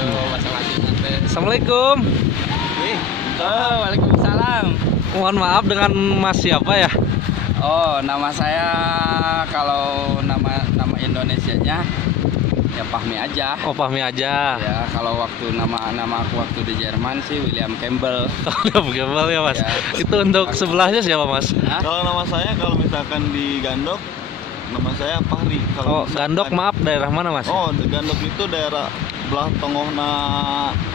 Assalamualaikum. Waalaikumsalam. Mohon maaf, dengan Mas siapa ya? Oh, nama saya kalau nama Indonesianya ya Fahmi aja. Oh, Fahmi aja. Ya, kalau waktu nama aku waktu di Jerman sih William Campbell. Gembel ya Mas. Ya. Itu untuk sebelahnya siapa Mas? Hah? Kalau nama saya, kalau misalkan di Gandok, nama saya Fahri. Oh, Gandok, maaf, daerah mana Mas? Oh, di Gandok itu daerah belah tengahna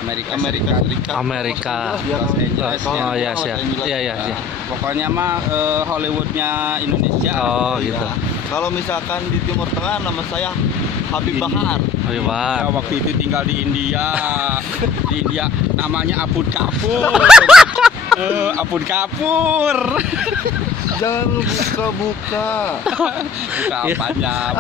Amerika Serikat. Amerika. Ya, Los Angeles. Oh ya, Los siap. Angeles. Iya, iya, Ya, iya. pokoknya mah Hollywoodnya Indonesia. Oh, Iya. gitu. Kalau misalkan di Timur Tengah, nama saya Habib Bahar. Oh, iya, Ya, Pak. waktu itu tinggal di India. Di India namanya Apun Kapur. Apun Kapur. Jangan buka-buka. Buka apanya?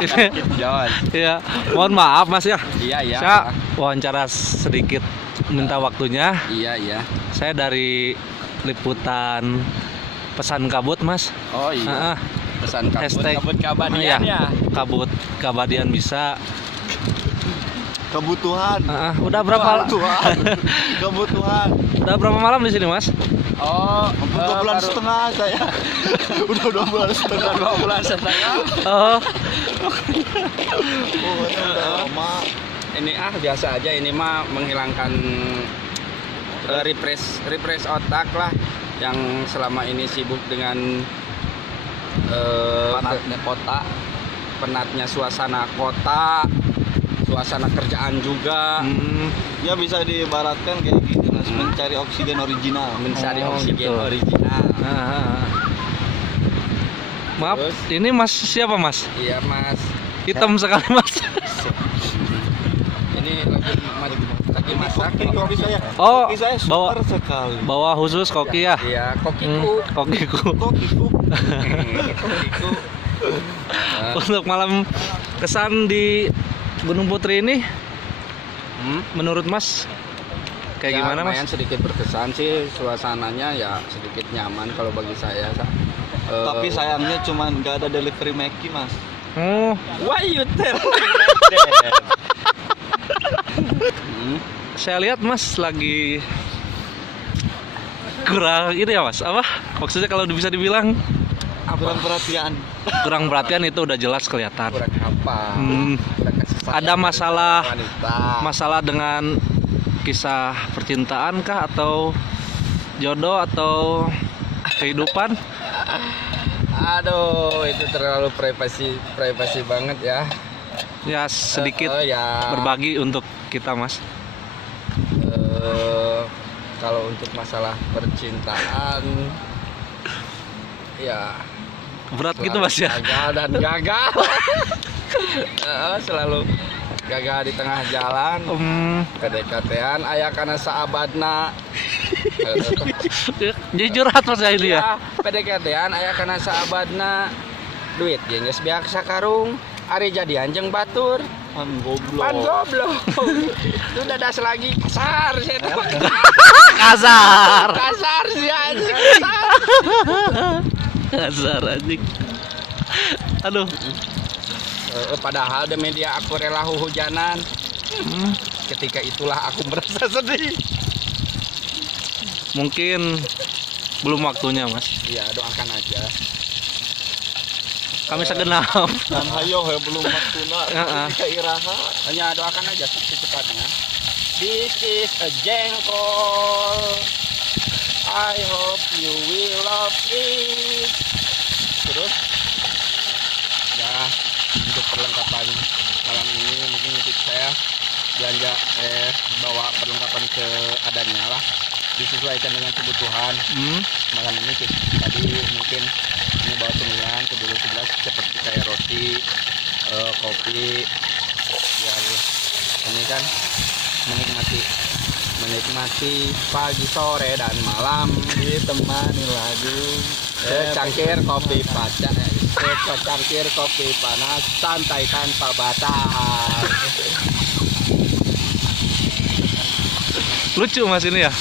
John. Iya, mohon maaf Mas ya. Iya, iya. Saya wawancara sedikit, minta waktunya. Iya, iya. Saya dari liputan Pesan Kabut Mas. Oh iya. Heeh. Pesan kabut, Hashtag kabut kabadian iya, ya. Kabut kabadian bisa. Kebutuhan. Udah berapa? Kebutuhan. Kebutuhan. Udah berapa malam di sini Mas? Oh, 2 bulan setengah saya. Udah 2 bulan setengah. 2 bulan setengah. Oh, Oh, udah lama. Ini biasa aja, ini mah menghilangkan refresh otak lah yang selama ini sibuk dengan Panatnya kota. penatnya suasana kota, suasana kerjaan juga, Ya bisa diibaratkan kayak gini Mas, mencari oksigen original. mencari Oh, oksigen gitu. original. Maaf, Terus? ini Mas siapa Mas? Iya Mas, Hitam sekali Mas. ini lagi masak. Kopi saya. Oh, Kopi saya bawa- super sekali. Bawa khusus koki ya? Iya, kokiku. Kokiku. Kopiku. Kokiku. Untuk malam kesan di Gunung Putri ini, menurut Mas kayak Ya, gimana Mas? lumayan sedikit berkesan sih, suasananya ya sedikit nyaman kalau bagi saya. Tapi sayangnya cuman nggak ada delivery Mackie Mas. Oh, why you tell saya lihat Mas lagi kurang ini ya Mas, apa? Maksudnya kalau bisa dibilang Kurang perhatian. kurang perhatian, itu udah jelas kelihatan. kurang apa? Kurang kasih sayang Ada masalah wanita. masalah dengan kisah percintaan kah, atau jodoh, atau kehidupan? Aduh, itu terlalu privasi banget ya. Ya sedikit Ya. berbagi untuk kita Mas. Kalau untuk masalah percintaan, ya Berat gitu Mas ya. gagal dan gagal. Selalu gagal di tengah jalan. PDKT-an aya kana saabadna. Jadi curhat Mas ya ini ya. PDKT-an aya kana saabadna. Duit jeung geus beak sakarung. Ari jadian jeung batur. Pan goblok. Pan goblok. Itu dadas lagi kasar sih itu. Kasar. Kasar sih anjing. Kasar anjing. Aduh. Padahal demi dia aku rela hujanan. Ketika itulah aku merasa sedih. Mungkin belum waktunya Mas. Ya doakan aja. Kami segenap. Dan hayo belum waktuna. Heeh. Ketika iraha. Hanya doakan aja secepatnya. This is a jengkol. I hope you will love it. Terus ya, untuk perlengkapan malam ini mungkin untuk saya belanja bawa perlengkapan seadanya lah, disesuaikan dengan kebutuhan. Malam ini tadi mungkin ini bawa cemilan, kedua 11 seperti kayak roti, kopi, biar ini kan menikmati pagi, sore, dan malam ditemani lagu secangkir kopi panas santai tanpa batas. Lucu Mas ini ya.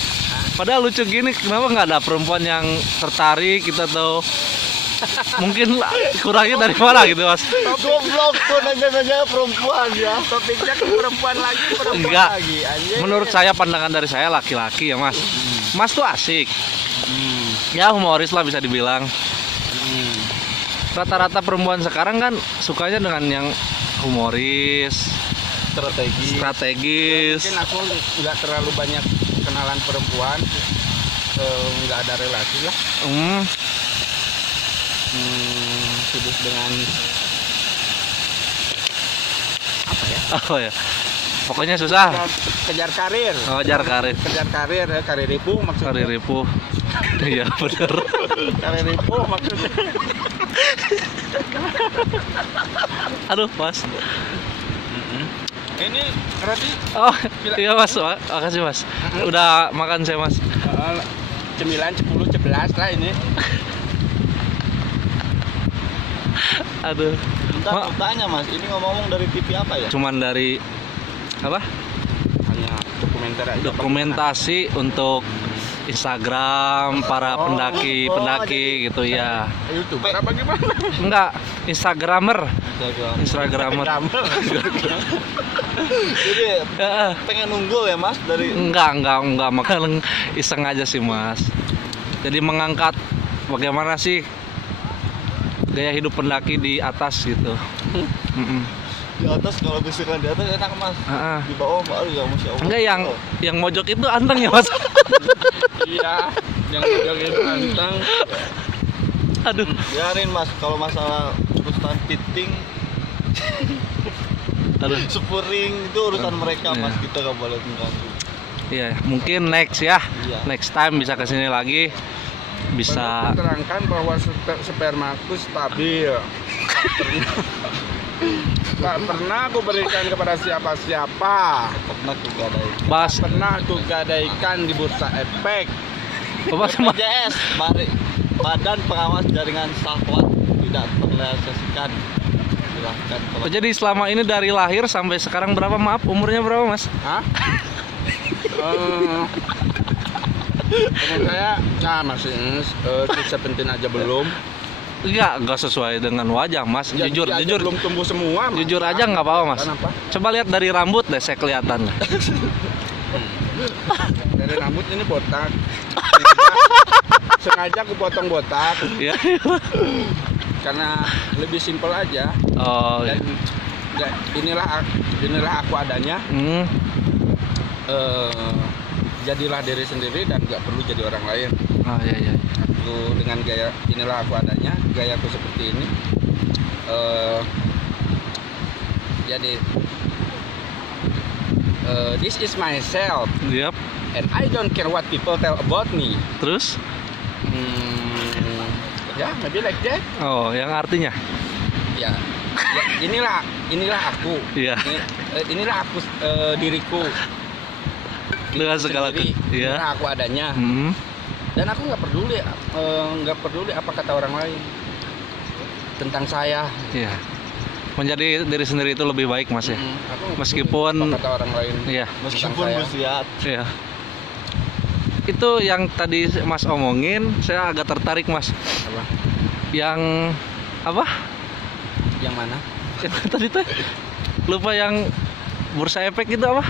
Padahal lucu gini, kenapa nggak ada perempuan yang tertarik kita tuh? Mungkin kurangnya dari mana gitu mas? Goblok tuh nanya perempuan ya. Topiknya ke perempuan Enggak. lagi anjing. Menurut saya, pandangan dari saya laki-laki ya mas. Mas tuh asik. Ya humoris lah bisa dibilang. Rata-rata perempuan sekarang kan sukanya dengan yang humoris, strategis. Mungkin aku nggak terlalu banyak kenalan perempuan, nggak ada relasi lah. Sibuk dengan apa ya? Oh ya. Pokoknya susah. Kejar karir. Kejar karir. Kejar karir, karir ribu maksudnya. Karir ripuh. Iya bener. Karir ribu maksudnya. Aduh mas. Ini roti Oh iya mas. Makasih mas. Udah makan saya mas. cemilan 10 11 lah ini. Aduh. Bentar, tanya mas, ini ngomong dari TV apa ya? Cuman dari apa? Hanya dokumenter aja. Dokumentasi untuk Instagram para pendaki gitu ya. YouTube apa gimana? Enggak, Instagramer. Instagramer. Jadi Heeh. pengen unggul ya mas dari. Enggak, makanya iseng aja sih mas. Jadi mengangkat bagaimana sih gaya hidup pendaki di atas gitu. Di atas, kalau misalkan di atas enak mas. Heeh. Di bawah baru ya masya Allah. Enggak, yang mojok itu anteng ya mas. Iya, yang joget anteng. Aduh. Biarin mas, kalau masalah urusan fitting, Aduh. spuring itu urusan mereka Iya. mas, kita nggak boleh mengganggu. Iya, mungkin next ya. Iya. Next time bisa kesini lagi. Bisa. Perlu terangkan bahwa spermaku stabil. Tak pernah aku berikan kepada siapa-siapa. Pernah juga ada Bas. Pernah aku gadaikan di bursa efek. Bapak sama. BPJS, Badan Pengawas Jaringan Syahwat tidak terrealisasikan. Silahkan kalau Jadi selama ini dari lahir sampai sekarang berapa? Maaf, umurnya berapa mas? Hah? Temen saya, nah masih 17 aja belum. Enggak sesuai dengan wajah mas. Ya, Jujur, dia aja jujur. belum tumbuh semua. Mas. Jujur aja nggak apa-apa mas. Kenapa? Coba lihat dari rambut deh, saya kelihatan. Dari rambut ini botak. Sengaja aku potong botak Ya. karena lebih simpel aja. Oh. Dan inilah aku adanya. Jadilah diri sendiri dan nggak perlu jadi orang lain. Oh iya. Aku dengan gaya inilah aku adanya, gayaku seperti ini. Jadi this is myself Yap. and I don't care what people tell about me. Terus? Ya, maybe like that. Oh, yang artinya? Ya, inilah aku. Iya. Inilah aku, diriku. Dengan segala Sendiri. Iya. Inilah aku adanya. Dan aku nggak peduli apa kata orang lain tentang saya. Iya. Menjadi diri sendiri itu lebih baik mas ya. Aku nggak peduli Meskipun apa kata orang lain. Iya. meskipun saya. bersiat. Iya. Itu yang tadi mas omongin, saya agak tertarik mas. Apa? Yang apa? Yang mana? Yang tadi tuh lupa, yang bursa efek itu apa?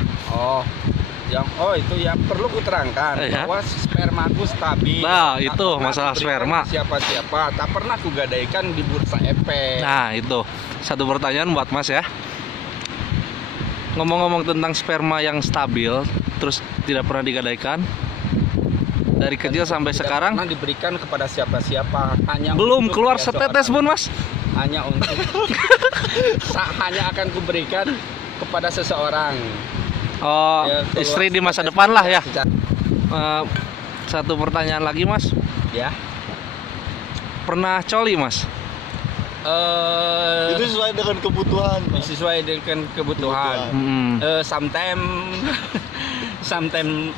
Itu ya perlu kuterangkan Iya. bahwa spermaku stabil. Nah, Tak itu pernah masalah kuberikan sperma. ke Siapa-siapa, tak pernah aku gadaikan di bursa efek. Nah itu satu pertanyaan buat mas ya. Ngomong-ngomong tentang sperma yang stabil, terus tidak pernah digadaikan dari kecil sampai Tidak sekarang, pernah diberikan kepada siapa-siapa, hanya belum untuk keluar seseorang. setetes pun mas. Hanya untuk hanya akan kuberikan kepada seseorang. Oh, Ya, keluar istri di masa setetes depan lah ya. secara- Satu pertanyaan lagi mas, Ya. pernah coli mas? Itu sesuai dengan kebutuhan mas. Sesuai dengan kebutuhan. Sometimes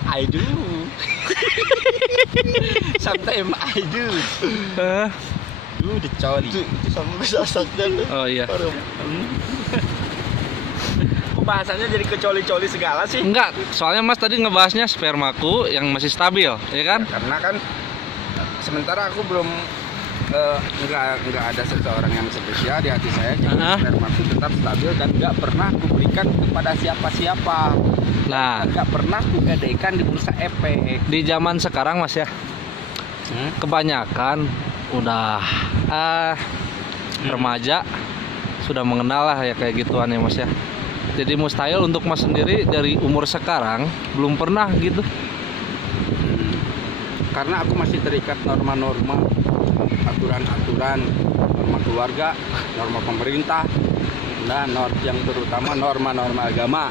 I do. Sometimes I do. Dicoli. Itu sama bisa sakit. Oh iya. Pembahasannya jadi kecoli-coli segala sih. Enggak, soalnya mas tadi ngebahasnya spermaku yang masih stabil, ya kan? Karena kan sementara aku belum Enggak ada seseorang yang spesial di hati saya. Jadi Ah. spermaku tetap stabil dan enggak pernah kuberikan kepada siapa-siapa. Nah, Enggak pernah kugadaikan di bursa efek. di zaman sekarang Mas ya, kebanyakan udah remaja sudah mengenal lah ya kayak gituan ya Mas ya. Jadi mustahil untuk Mas sendiri dari umur sekarang belum pernah gitu. Karena aku masih terikat norma-norma, aturan-aturan, norma keluarga, norma pemerintah, dan yang terutama norma-norma agama.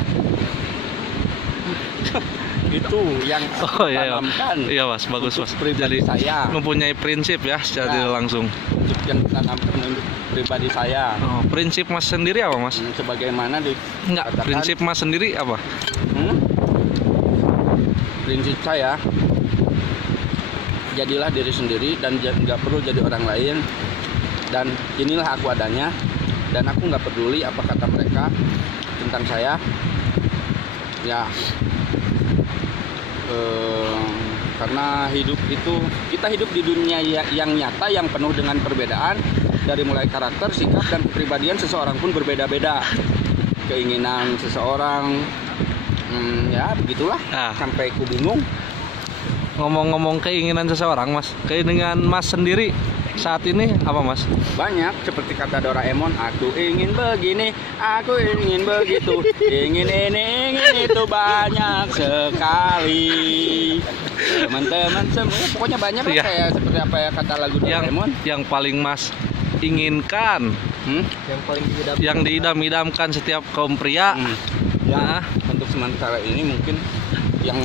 Itu yang aku Oh iya, iya. tanamkan. Iya Mas, bagus untuk Mas. pribadi Jadi saya. mempunyai prinsip ya secara Nah. tidak langsung. Untuk yang ditanamkan untuk pribadi saya. Oh, prinsip Mas sendiri apa Mas? Sebagaimana di Enggak, katakan, prinsip Mas sendiri apa? prinsip saya, jadilah diri sendiri dan nggak perlu jadi orang lain, dan inilah aku adanya, dan aku nggak peduli apa kata mereka tentang saya ya. Karena hidup itu, kita hidup di dunia yang nyata yang penuh dengan perbedaan, dari mulai karakter, sikap, dan kepribadian seseorang pun berbeda-beda, keinginan seseorang, ya begitulah. Ah. Sampai ku bingung. Ngomong-ngomong keinginan seseorang Mas, keinginan Mas sendiri saat ini apa Mas? Banyak, seperti kata Doraemon, aku ingin begini, aku ingin begitu, ingin ini, ingin itu, banyak sekali. Teman-teman semua, pokoknya banyak lah, Iya. kayak seperti apa ya kata lagu Doraemon. Yang paling Mas inginkan, Yang paling tidak yang diidam-idamkan setiap kaum pria. Ya, Nah. untuk sementara ini mungkin yang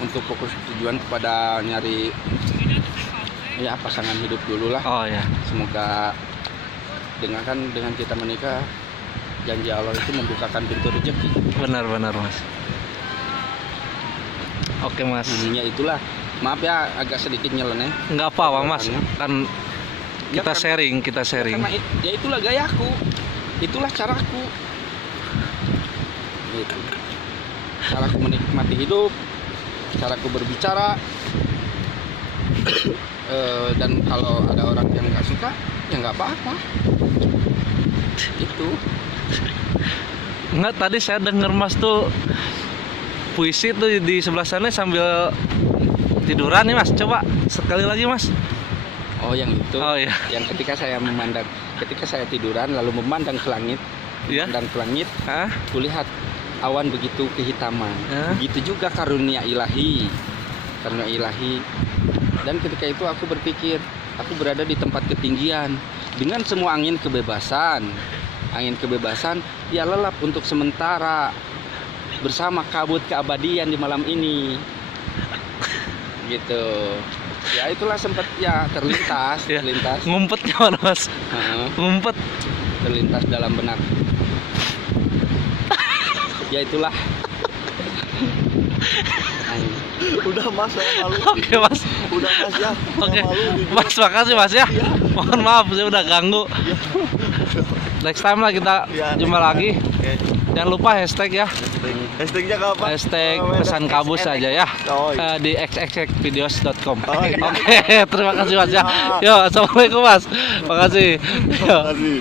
untuk fokus tujuan kepada nyari ya pasangan hidup dulu lah. Oh ya, Semoga dengan kita menikah, janji Allah itu membukakan pintu rezeki. benar-benar Mas. Oke Mas, Ya itulah. Maaf ya agak sedikit nyeleneh. nggak apa-apa Mas, kan Ya, kita sharing. Karena ya itulah gayaku, itulah caraku. Gitu. Caraku menikmati hidup, caraku berbicara. Dan kalau ada orang yang nggak suka, ya nggak apa-apa. Itu. Enggak, tadi saya dengar Mas tuh puisi tuh di sebelah sana sambil tiduran nih Mas. Coba sekali lagi Mas. Oh yang itu. Oh iya. Yang ketika saya tiduran lalu memandang ke langit, Iya. dan ke langit, Hah? kulihat awan begitu kehitaman. Hah? Begitu juga karunia ilahi. Dan ketika itu aku berpikir, aku berada di tempat ketinggian dengan semua angin kebebasan. Ya lelap untuk sementara bersama kabut keabadian di malam ini. Gitu. Ya itulah sempat ya terlintas. Ya. Ngumpet gimana Mas? Heeh. Ngumpet. Terlintas dalam benak. Ya itulah. udah Mas, saya malu. Oke Mas. Udah Mas ya. Saya Oke. malu jujur. Mas makasih Mas ya. Mohon maaf saya udah ganggu. Next time lah kita Ya, jumpa next lagi. Oke. Jangan lupa hashtag ya. Hashtagnya apa? Hashtag pesan kabus saja ya. Oh, iya. Di xxxvideos.com. Oh, iya. Oke, terima kasih Mas ya. Siap. Yo, assalamualaikum Mas. Makasih. Yo. Makasih.